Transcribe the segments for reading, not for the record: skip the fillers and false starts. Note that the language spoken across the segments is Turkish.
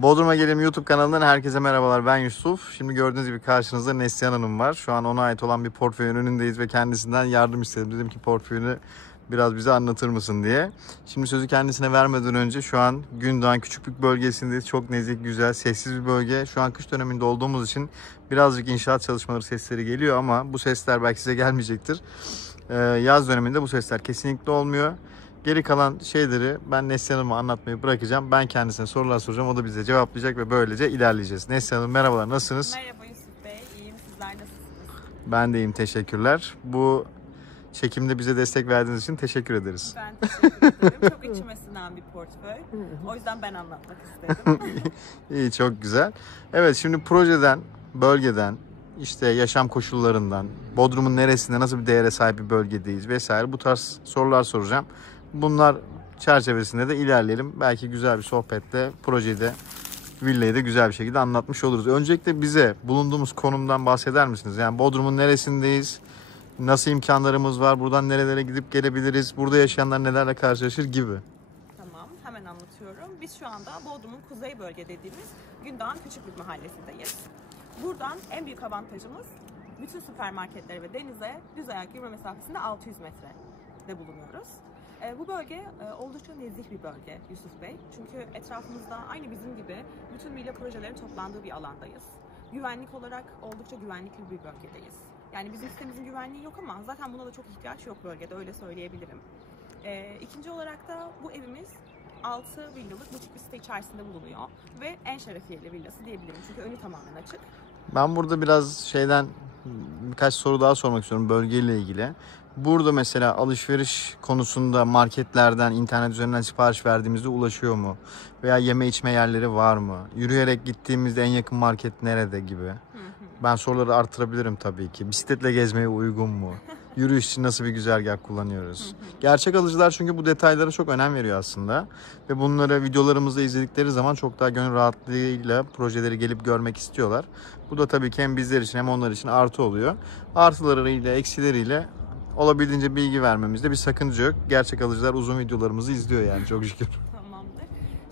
Bodrum'a Gelelim YouTube kanalından herkese merhabalar. Ben Yusuf. Şimdi gördüğünüz gibi karşınızda Neslihan Hanım var. Şu an ona ait olan bir portföyün önündeyiz ve kendisinden yardım istedim. Dedim ki portföyünü biraz bize anlatır mısın diye. Şimdi sözü kendisine vermeden önce şu an Gündoğan Küçükbük bölgesindeyiz. Çok nezih, güzel, sessiz bir bölge. Şu an kış döneminde olduğumuz için birazcık inşaat çalışmaları sesleri geliyor ama bu sesler belki size gelmeyecektir. Yaz döneminde bu sesler kesinlikle olmuyor. Geri kalan şeyleri ben Neslihan Hanım'a anlatmayı bırakacağım. Ben kendisine sorular soracağım. O da bize cevaplayacak ve böylece ilerleyeceğiz. Neslihan Hanım merhabalar, nasılsınız? Merhaba Yusuf Bey, iyiyim. Sizler nasılsınız? Ben de iyiyim, teşekkürler. Bu çekimde bize destek verdiğiniz için teşekkür ederiz. Ben teşekkür ederim. Çok içime sinen bir portföy. O yüzden ben anlatmak istedim. İyi, çok güzel. Evet, şimdi projeden, bölgeden, işte yaşam koşullarından, Bodrum'un neresinde, nasıl bir değere sahip bir bölgedeyiz vesaire bu tarz sorular soracağım. Bunlar çerçevesinde de ilerleyelim. Belki güzel bir sohbetle projeyi de, villayı da güzel bir şekilde anlatmış oluruz. Öncelikle bize bulunduğumuz konumdan bahseder misiniz? Yani Bodrum'un neresindeyiz? Nasıl imkanlarımız var? Buradan nerelere gidip gelebiliriz? Burada yaşayanlar nelerle karşılaşır gibi. Tamam, hemen anlatıyorum. Biz şu anda Bodrum'un kuzey bölge dediğimiz Gündoğan Küçükbük mahallesindeyiz. Buradan en büyük avantajımız bütün süpermarketlere ve denize düz ayak yürüme mesafesinde 600 metrede bulunuyoruz. Bu bölge oldukça nezih bir bölge Yusuf Bey. Çünkü etrafımızda aynı bizim gibi bütün villa projelerin toplandığı bir alandayız. Güvenlik olarak oldukça güvenlikli bir bölgedeyiz. Yani bizim sitemizin güvenliği yok ama zaten buna da çok ihtiyaç yok bölgede, öyle söyleyebilirim. İkinci olarak da bu evimiz 6 villalık buçuk bir site içerisinde bulunuyor ve en şerefiyeli villası diyebilirim çünkü önü tamamen açık. Ben burada biraz birkaç soru daha sormak istiyorum bölgeyle ilgili. Burada mesela alışveriş konusunda marketlerden, internet üzerinden sipariş verdiğimizde ulaşıyor mu? Veya yeme içme yerleri var mı? Yürüyerek gittiğimizde en yakın market nerede gibi? Ben soruları artırabilirim tabii ki. Bisikletle gezmeye uygun mu? Yürüyüş için nasıl bir güzergah kullanıyoruz? Gerçek alıcılar çünkü bu detaylara çok önem veriyor aslında. Ve bunları videolarımızda izledikleri zaman çok daha gönül rahatlığıyla projeleri gelip görmek istiyorlar. Bu da tabii ki hem bizler için hem onlar için artı oluyor. Artılarıyla, eksileriyle olabildiğince bilgi vermemizde bir sakınca yok. Gerçek alıcılar uzun videolarımızı izliyor yani, çok şükür. Tamamdır.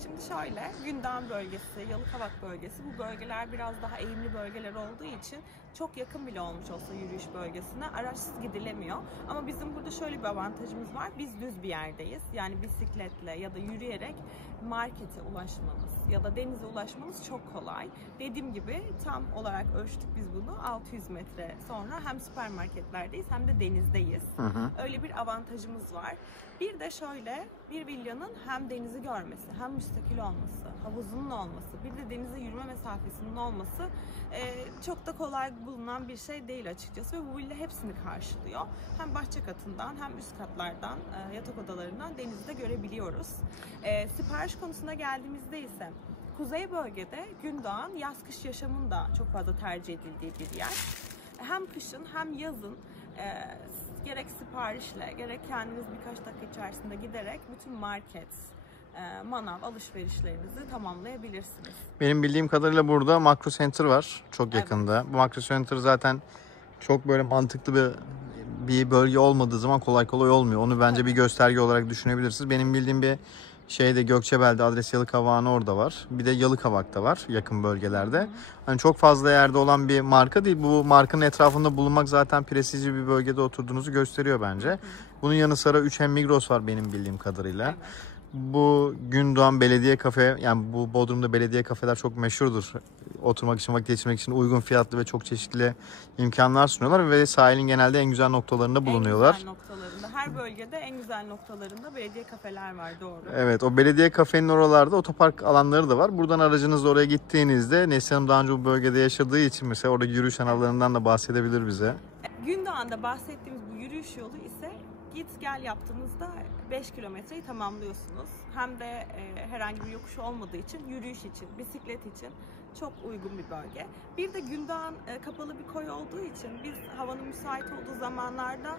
Şimdi şöyle, Gündoğan bölgesi, Yalıkavak bölgesi, bu bölgeler biraz daha eğimli bölgeler olduğu için çok yakın bile olmuş olsa yürüyüş bölgesine araçsız gidilemiyor. Ama bizim burada şöyle bir avantajımız var. Biz düz bir yerdeyiz. Yani bisikletle ya da yürüyerek markete ulaşmamız ya da denize ulaşmamız çok kolay. Dediğim gibi tam olarak ölçtük biz bunu. 600 metre sonra hem süpermarketlerdeyiz hem de denizdeyiz. Öyle bir avantajımız var. Bir de şöyle, bir villanın hem denizi görmesi, hem müstakil olması, havuzunun olması, bir de denize yürüme mesafesinin olması çok da kolay bulunan bir şey değil açıkçası. Ve bu villa hepsini karşılıyor. Hem bahçe katından hem üst katlardan, yatak odalarından denizi de görebiliyoruz. Sipariş konusuna geldiğimizde ise kuzey bölgede Gündoğan yaz kış yaşamın da çok fazla tercih edildiği bir yer. Hem kışın hem yazın gerek siparişle gerek kendiniz birkaç dakika içerisinde giderek bütün market, manav alışverişlerinizi tamamlayabilirsiniz. Benim bildiğim kadarıyla burada Makro Center var çok yakında. Evet. Bu Makro Center zaten çok böyle mantıklı bir bölge olmadığı zaman kolay kolay olmuyor. Onu bence bir gösterge olarak düşünebilirsiniz. Benim bildiğim bir şeyde Gökçebel'de adres Yalıkavak'ın orada var. Bir de Yalıkavak'ta var yakın bölgelerde. Hani çok fazla yerde olan bir marka değil. Bu markanın etrafında bulunmak zaten prestijli bir bölgede oturduğunuzu gösteriyor bence. Bunun yanı sıra 3M Migros var benim bildiğim kadarıyla. Bu Gündoğan Belediye Kafe, yani bu Bodrum'da belediye kafeler çok meşhurdur. Oturmak için, vakit geçirmek için uygun fiyatlı ve çok çeşitli imkanlar sunuyorlar ve sahilin genelde en güzel noktalarında bulunuyorlar. En güzel noktalarında, her bölgede en güzel noktalarında belediye kafeler var, doğru. Evet, o belediye kafenin oralarda otopark alanları da var. Buradan aracınızla oraya gittiğinizde, Neslihan Hanım daha önce bu bölgede yaşadığı için mesela orada yürüyüş alanlarından da bahsedebilir bize. Gündoğan'da bahsettiğimiz bu yürüyüş yolu ise git gel yaptığınızda 5 kilometreyi tamamlıyorsunuz. Hem de herhangi bir yokuş olmadığı için yürüyüş için, bisiklet için çok uygun bir bölge. Bir de Gündoğan kapalı bir koy olduğu için biz havanın müsait olduğu zamanlarda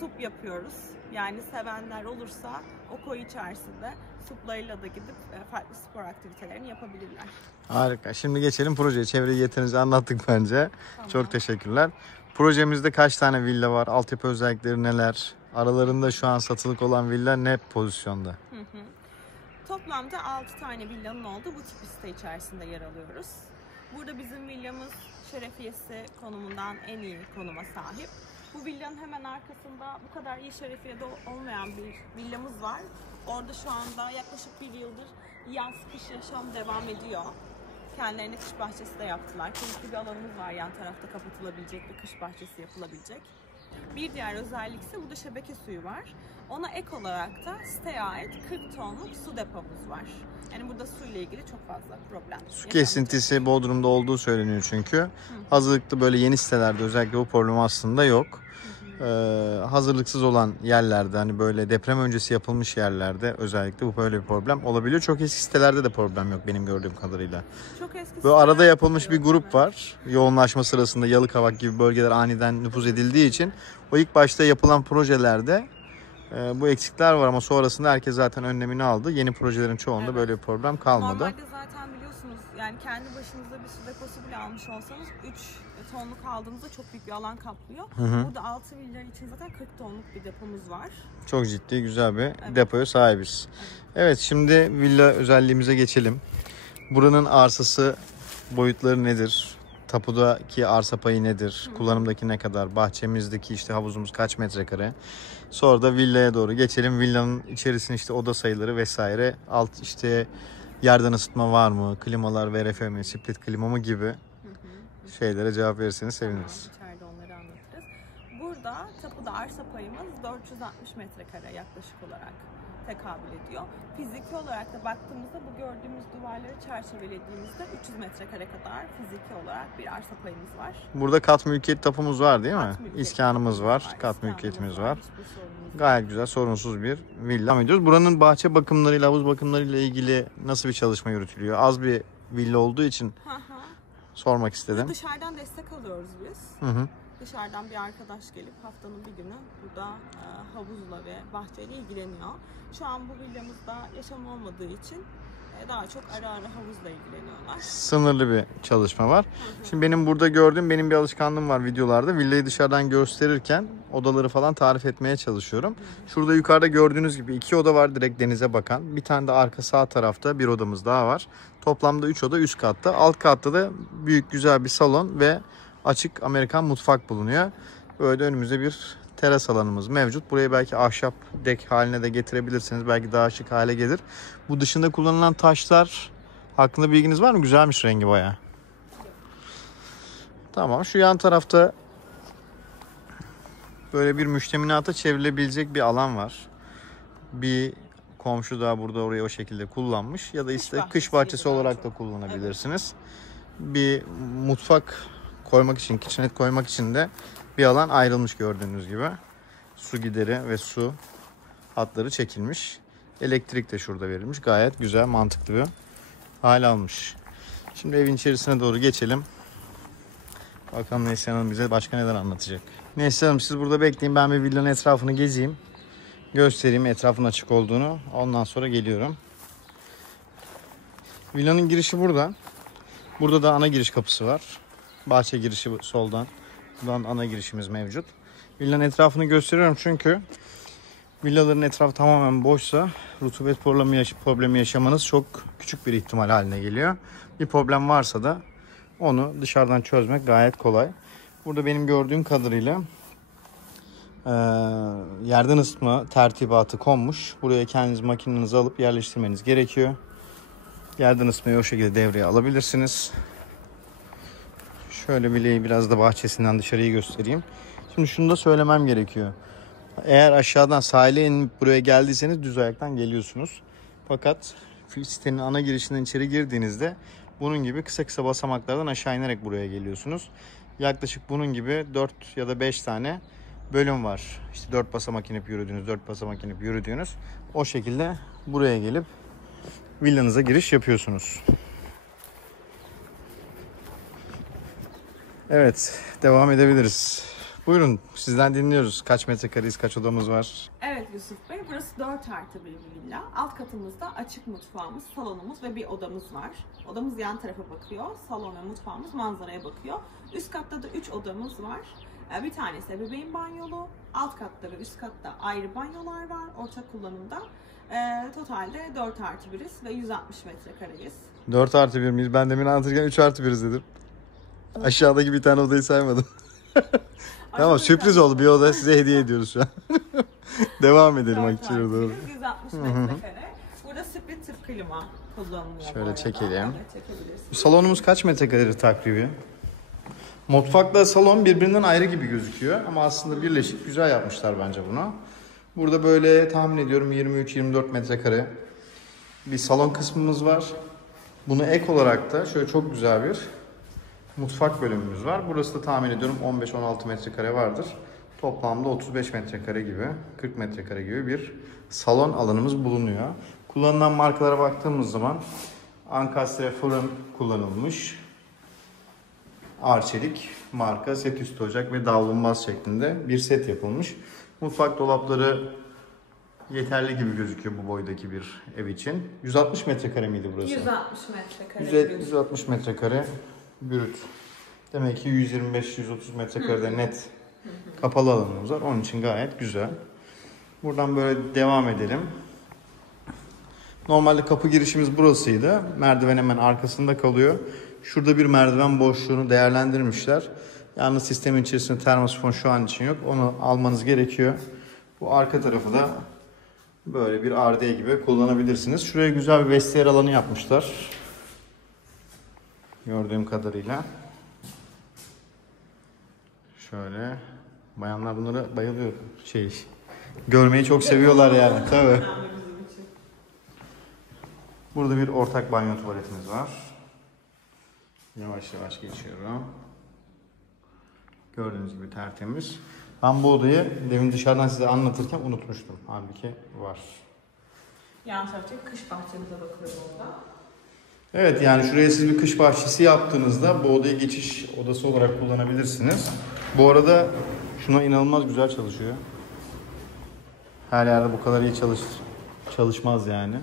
sup yapıyoruz. Yani sevenler olursa o koy içerisinde suplarıyla da gidip farklı spor aktivitelerini yapabilirler. Harika. Şimdi geçelim projeye. Çevreyi yeterince anlattık bence. Tamam. Çok teşekkürler. Projemizde kaç tane villa var? Altyapı özellikleri neler? Aralarında şu an satılık olan villa ne pozisyonda? Toplamda 6 tane villanın olduğu bu tip bir site içerisinde yer alıyoruz. Burada bizim villamız şerefiyesi konumundan en iyi konuma sahip. Bu villanın hemen arkasında bu kadar iyi şerefiyede olmayan bir villamız var. Orada şu anda yaklaşık 1 yıldır yaz kış yaşam devam ediyor. Kendilerine kış bahçesi de yaptılar. Keyifli bir alanımız var, yan tarafta kapatılabilecek bir kış bahçesi yapılabilecek. Bir diğer özellik ise burada şebeke suyu var. Ona ek olarak da siteye ait 40 tonluk su depomuz var. Yani burada suyla ilgili çok fazla problem. Su kesintisi Bodrum'da olduğu söyleniyor çünkü. Hazırlıklı böyle yeni sitelerde özellikle bu problem aslında yok. Hazırlıksız olan yerlerde, hani böyle deprem öncesi yapılmış yerlerde özellikle bu böyle bir problem olabiliyor. Çok eski sitelerde de problem yok benim gördüğüm kadarıyla. Çok eski Böyle arada yapılmış bir grup var. Yoğunlaşma sırasında Yalıkavak gibi bölgeler aniden nüfuz edildiği için o ilk başta yapılan projelerde bu eksikler var ama sonrasında herkes zaten önlemini aldı. Yeni projelerin çoğunda böyle bir problem kalmadı. Normalde zaten biliyorsunuz yani kendi başınıza bir su deposu bile almış olsanız 3 tonluk aldığınızda çok büyük bir alan kaplıyor. Burada 6 villa için zaten 40 tonluk bir depomuz var. Çok ciddi, güzel bir depoya sahibiz. Evet, şimdi villa özelliğimize geçelim. Buranın arsası boyutları nedir? Tapudaki arsa payı nedir? Kullanımdaki ne kadar? Bahçemizdeki işte havuzumuz kaç metrekare? Sonra da villaya doğru geçelim. Villanın içerisinde işte oda sayıları vesaire. Alt işte yerden ısıtma var mı? Klimalar, VRF mi? Split klima mı gibi şeylere cevap verirseniz seviniriz. Tamam, içeride onları anlatırız. Burada tapuda arsa payımız 460 metrekare yaklaşık olarak tekabül ediyor. Fiziki olarak da baktığımızda bu gördüğümüz duvarları çerçevelediğimizde 300 metrekare kadar fiziki olarak bir arsa payımız var. Burada kat mülkiyet tapumuz var değil mi? Mülkiyet İskanımız var, kat iskanımız mülkiyetimiz var. Hiçbir sorunumuz yok. Gayet güzel, sorunsuz bir villa. Devam ediyoruz. Buranın bahçe bakımlarıyla, havuz bakımlarıyla ilgili nasıl bir çalışma yürütülüyor? Az bir villa olduğu için sormak istedim. Dışarıdan destek alıyoruz biz. Dışarıdan bir arkadaş gelip haftanın bir günü burada havuzla ve bahçeyle ilgileniyor. Şu an bu villamızda yaşam olmadığı için daha çok ara ara havuzla ilgileniyorlar. Sınırlı bir çalışma var. Şimdi benim burada gördüğüm, benim bir alışkanlığım var videolarda. Villayı dışarıdan gösterirken odaları falan tarif etmeye çalışıyorum. Şurada yukarıda gördüğünüz gibi 2 oda var direkt denize bakan. Bir tane de arka sağ tarafta bir odamız daha var. Toplamda 3 oda üst katta. Alt katta da büyük güzel bir salon ve açık Amerikan mutfak bulunuyor. Böyle önümüzde bir teras alanımız mevcut. Burayı belki ahşap dek haline de getirebilirsiniz. Belki daha şık hale gelir. Bu dışında kullanılan taşlar hakkında bilginiz var mı? Güzelmiş rengi bayağı. Tamam. Şu yan tarafta böyle bir müşteminata çevrilebilecek bir alan var. Bir komşu da burada orayı o şekilde kullanmış. Ya da işte kış bahçesi olarak da kullanabilirsiniz. Bir mutfak koymak için, kitchenette koymak için de bir alan ayrılmış gördüğünüz gibi. Su gideri ve su hatları çekilmiş. Elektrik de şurada verilmiş. Gayet güzel, mantıklı bir hal almış. Şimdi evin içerisine doğru geçelim. Bakalım Neslihan Hanım bize başka neler anlatacak. Neslihan Hanım siz burada bekleyin. Ben bir villanın etrafını gezeyim. Göstereyim etrafın açık olduğunu. Ondan sonra geliyorum. Villanın girişi burada. Burada da ana giriş kapısı var. Bahçe girişi soldan. Buradan ana girişimiz mevcut. Villanın etrafını gösteriyorum çünkü villaların etrafı tamamen boşsa rutubet problemi yaşamanız çok küçük bir ihtimal haline geliyor. Bir problem varsa da onu dışarıdan çözmek gayet kolay. Burada benim gördüğüm kadarıyla yerden ısıtma tertibatı konmuş. Buraya kendiniz makinenizi alıp yerleştirmeniz gerekiyor. Yerden ısıtmayı o şekilde devreye alabilirsiniz. Şöyle bileği biraz da bahçesinden dışarıyı göstereyim. Şimdi şunu da söylemem gerekiyor. Eğer aşağıdan sahile inip buraya geldiyseniz düz ayaktan geliyorsunuz. Fakat sitenin ana girişinden içeri girdiğinizde bunun gibi kısa kısa basamaklardan aşağı inerek buraya geliyorsunuz. Yaklaşık bunun gibi 4 ya da 5 tane bölüm var. İşte 4 basamak inip yürüdüğünüz, 4 basamak inip yürüdüğünüz. O şekilde buraya gelip villanıza giriş yapıyorsunuz. Evet, devam edebiliriz. Buyurun, sizden dinliyoruz. Kaç metrekareyiz, kaç odamız var? Evet Yusuf Bey, burası 4 artı bir villa. Alt katımızda açık mutfağımız, salonumuz ve bir odamız var. Odamız yan tarafa bakıyor, salon ve mutfağımız manzaraya bakıyor. Üst katta da 3 odamız var. Bir tanesi ebeveyn banyolu, alt katta ve üst katta ayrı banyolar var ortak kullanımda. Totalde 4+1'iz ve 160 metrekareyiz. 4+1 miyiz? Ben demin anlatırken 3+1'iz dedim. Aşağıdaki bir tane odayı saymadım. Tamam, sürpriz oldu. Bir oda size hediye ediyoruz şu an. Devam edelim Akçı'ya doğru. 160 metrekare. Burada split tip klima kullanılıyor. Şöyle çekelim. Evet, çekebilirsiniz. Salonumuz kaç metrekare takribi? Mutfakla salon birbirinden ayrı gibi gözüküyor ama aslında birleşik, güzel yapmışlar bence bunu. Burada böyle tahmin ediyorum 23-24 metrekare bir salon kısmımız var. Bunu ek olarak da şöyle çok güzel bir mutfak bölümümüz var. Burası da tahmin ediyorum 15-16 metrekare vardır. Toplamda 35 metrekare gibi, 40 metrekare gibi bir salon alanımız bulunuyor. Kullanılan markalara baktığımız zaman ankastre fırın kullanılmış. Arçelik marka set üstü ocak ve davlumbaz şeklinde bir set yapılmış. Mutfak dolapları yeterli gibi gözüküyor bu boydaki bir ev için. 160 metrekare miydi burası? 160 metrekare. 160 metrekare brüt. Demek ki 125-130 metrekarede net kapalı alanımız var. Onun için gayet güzel. Buradan böyle devam edelim. Normalde kapı girişimiz burasıydı. Merdiven hemen arkasında kalıyor. Şurada bir merdiven boşluğunu değerlendirmişler. Yalnız sistemin içerisinde termosifon şu an için yok. Onu almanız gerekiyor. Bu arka tarafı da böyle bir ardiye gibi kullanabilirsiniz. Şuraya güzel bir vestiyer alanı yapmışlar. Gördüğüm kadarıyla. Şöyle. Bayanlar bunlara bayılıyor. Görmeyi çok seviyorlar yani. Tabii. Burada bir ortak banyo tuvaletimiz var. Yavaş yavaş geçiyorum. Gördüğünüz gibi tertemiz. Ben bu odayı demin dışarıdan size anlatırken unutmuştum. Halbuki var. Yan taraftaki kış bahçemize bakıyoruz orada. Evet, yani şuraya siz bir kış bahçesi yaptığınızda bu odayı geçiş odası olarak kullanabilirsiniz. Bu arada şuna inanılmaz güzel çalışıyor. Her yerde bu kadar iyi çalışmaz yani.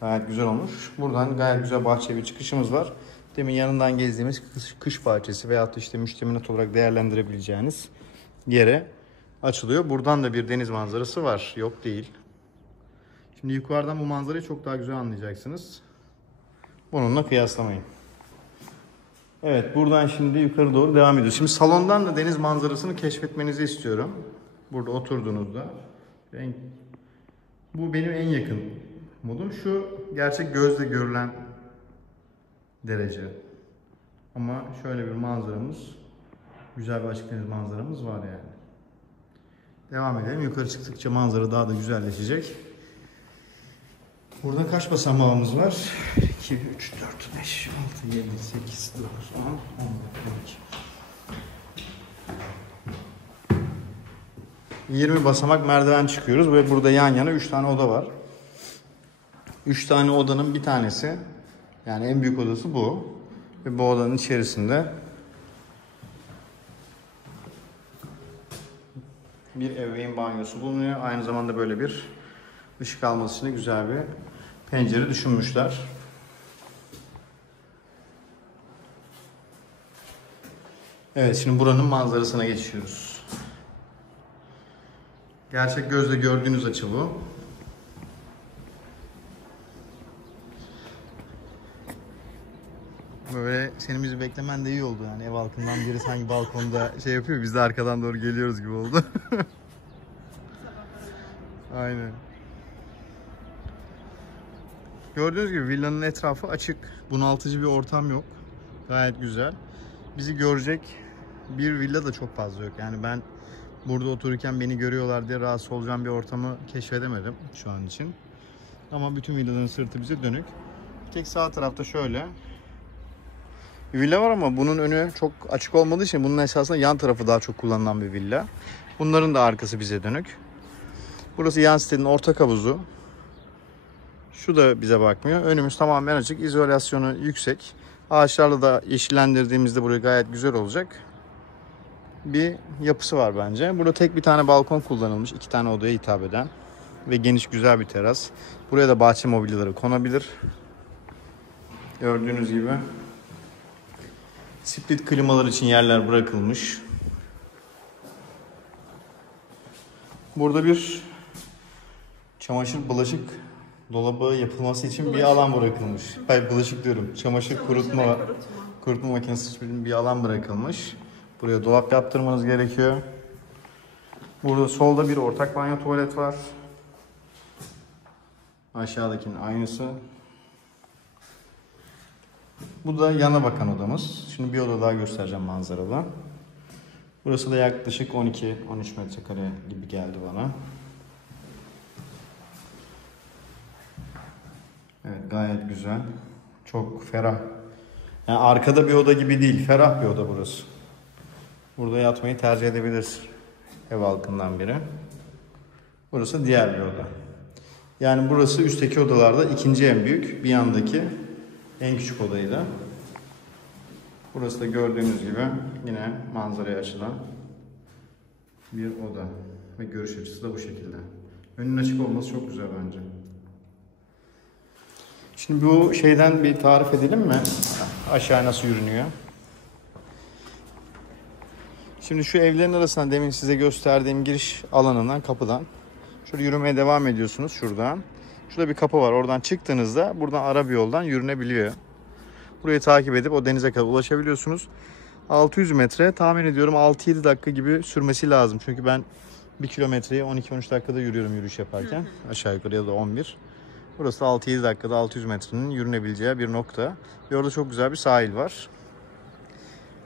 Gayet güzel olmuş. Buradan gayet güzel bahçeye bir çıkışımız var. Demin yanından gezdiğimiz kış bahçesi veyahut da işte müştemilat olarak değerlendirebileceğiniz yere açılıyor. Buradan da bir deniz manzarası var. Yok değil. Şimdi yukarıdan bu manzarayı çok daha güzel anlayacaksınız. Bununla kıyaslamayın. Evet, buradan şimdi yukarı doğru devam ediyoruz. Şimdi salondan da deniz manzarasını keşfetmenizi istiyorum. Burada oturduğunuzda. Bu benim en yakın modum. Şu gerçek gözle görülen derece. Ama şöyle bir manzaramız, güzel bir açık deniz manzaramız var yani. Devam edelim. Yukarı çıktıkça manzara daha da güzelleşecek. Burada kaç basamağımız var? 2, 3, 4, 5, 6, 7, 8, 9, 10, 11, 12. 20 basamak merdiven çıkıyoruz ve burada yan yana 3 tane oda var. 3 tane odanın bir tanesi, yani en büyük odası bu. Ve bu odanın içerisinde bir ebeveyn banyosu bulunuyor. Aynı zamanda böyle bir ışık alması için de güzel bir pencere düşünmüşler. Evet, şimdi buranın manzarasına geçiyoruz. Gerçek gözle gördüğünüz açı bu. Böyle senin bizi beklemen de iyi oldu yani, ev halkından biri sanki balkonda şey yapıyor, biz de arkadan doğru geliyoruz gibi oldu. Aynen. Gördüğünüz gibi villanın etrafı açık, bunaltıcı bir ortam yok. Gayet güzel. Bizi görecek bir villa da çok fazla yok. Yani ben burada otururken beni görüyorlar diye rahatsız olacağım bir ortamı keşfedemedim şu an için. Ama bütün villaların sırtı bize dönük. Bir tek sağ tarafta şöyle bir villa var ama bunun önü çok açık olmadığı için bunun esasında yan tarafı daha çok kullanılan bir villa. Bunların da arkası bize dönük. Burası yan sitenin ortak havuzu. Şu da bize bakmıyor. Önümüz tamamen açık. İzolasyonu yüksek. Ağaçlarla da yeşillendirdiğimizde burayı gayet güzel olacak bir yapısı var bence. Burada tek bir tane balkon kullanılmış. 2 tane odaya hitap eden. Ve geniş güzel bir teras. Buraya da bahçe mobilyaları konabilir. Gördüğünüz gibi. Split klimalar için yerler bırakılmış. Burada bir çamaşır bulaşık dolabı yapılması için bir alan bırakılmış. Hayır, bulaşık diyorum. Çamaşır kurutma makinesi için bir alan bırakılmış. Buraya dolap yaptırmanız gerekiyor. Burada solda bir ortak banyo tuvalet var. Aşağıdakinin aynısı. Bu da yana bakan odamız. Şimdi bir oda daha göstereceğim manzaralı. Burası da yaklaşık 12-13 metrekare gibi geldi bana. Evet, gayet güzel. Çok ferah. Yani arkada bir oda gibi değil, ferah bir oda burası. Burada yatmayı tercih edebilirsin. Ev halkından biri. Burası diğer bir oda. Yani burası üstteki odalarda ikinci en büyük, bir yandaki en küçük odaydı. Burası da gördüğünüz gibi yine manzaraya açılan bir oda. Ve görüş açısı da bu şekilde. Önün açık olması çok güzel bence. Şimdi bu şeyden bir tarif edelim mi? Aşağı nasıl yürünüyor? Şimdi şu evlerin arasından demin size gösterdiğim giriş alanından, kapıdan şöyle yürümeye devam ediyorsunuz şuradan. Şurada bir kapı var. Oradan çıktığınızda buradan ara bir yoldan yürünebiliyor. Burayı takip edip o denize kadar ulaşabiliyorsunuz. 600 metre, tahmin ediyorum 6-7 dakika gibi sürmesi lazım. Çünkü ben 1 kilometreyi 12-13 dakikada yürüyorum yürüyüş yaparken. Aşağı yukarı ya da 11. Burası 6-7 dakikada 600 metrenin yürünebileceği bir nokta. Ve orada çok güzel bir sahil var.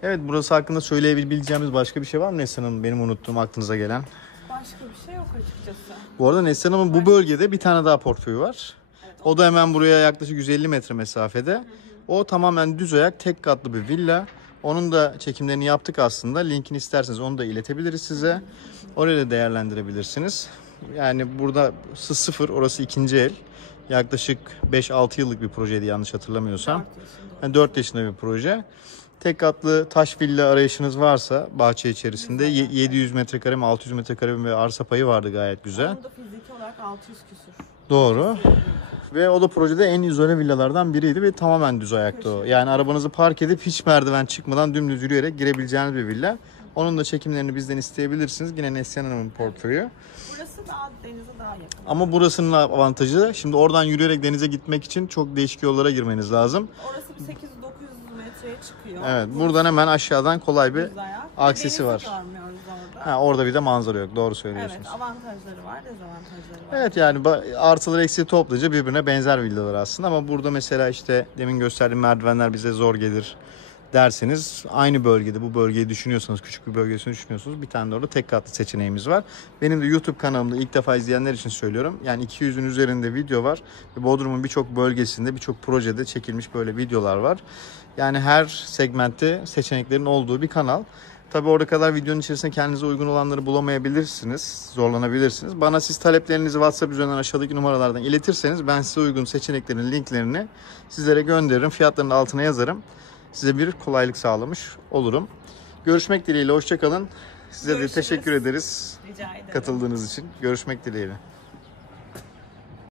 Evet, burası hakkında söyleyebileceğimiz başka bir şey var mı Neslihan Hanım? Benim unuttuğum, aklınıza gelen. Başka bir şey yok açıkçası. Bu arada Neslihan Hanım'ın bu bölgede bir tane daha portföyü var. Evet, O da hemen buraya yaklaşık 150 metre mesafede. O tamamen düz ayak, tek katlı bir villa. Onun da çekimlerini yaptık aslında. Linkini isterseniz onu da iletebiliriz size. Orayı da değerlendirebilirsiniz. Yani burada sıfır, orası ikinci el. Yaklaşık 5-6 yıllık bir projeydi yanlış hatırlamıyorsam. 4 yaşında bir proje. Tek katlı taş villa arayışınız varsa bahçe içerisinde 700 metrekare mi 600 metrekare mi arsa payı vardı, gayet güzel. Onun da fiziki olarak 600 küsür. Doğru. Ve o da projede en izole villalardan biriydi ve tamamen düz ayakta o. Yani arabanızı park edip hiç merdiven çıkmadan dümdüz yürüyerek girebileceğiniz bir villa. Onun da çekimlerini bizden isteyebilirsiniz. Yine Neslihan Hanım'ın portföyü. Burası daha denize daha yakın. Ama burasının avantajı, şimdi oradan yürüyerek denize gitmek için çok değişik yollara girmeniz lazım. Orası bir 800-900 metreye çıkıyor. Evet, buradan hemen aşağıdan kolay bir aksesi var. Görmüyoruz orada. Ha, orada bir de manzara yok. Doğru söylüyorsunuz. Evet, avantajları var, dezavantajları var. Evet, yani artıları eksiği toplayınca birbirine benzer villalar aslında, ama burada mesela işte demin gösterdiğim merdivenler bize zor gelir derseniz, aynı bölgede bu bölgeyi düşünüyorsanız, küçük bir bölgesini düşünüyorsunuz, bir tane de orada tek katlı seçeneğimiz var. Benim de YouTube kanalımda ilk defa izleyenler için söylüyorum. Yani 200'ün üzerinde video var. Bodrum'un birçok bölgesinde, birçok projede çekilmiş böyle videolar var. Yani her segmentte seçeneklerin olduğu bir kanal. Tabii orada kadar videonun içerisinde kendinize uygun olanları bulamayabilirsiniz, zorlanabilirsiniz. Bana siz taleplerinizi WhatsApp üzerinden aşağıdaki numaralardan iletirseniz ben size uygun seçeneklerin linklerini sizlere gönderirim. Fiyatlarının altına yazarım. Size bir kolaylık sağlamış olurum. Görüşmek dileğiyle, hoşça kalın. Size de teşekkür ederiz Rica ederim. katıldığınız için. Görüşmek dileğiyle.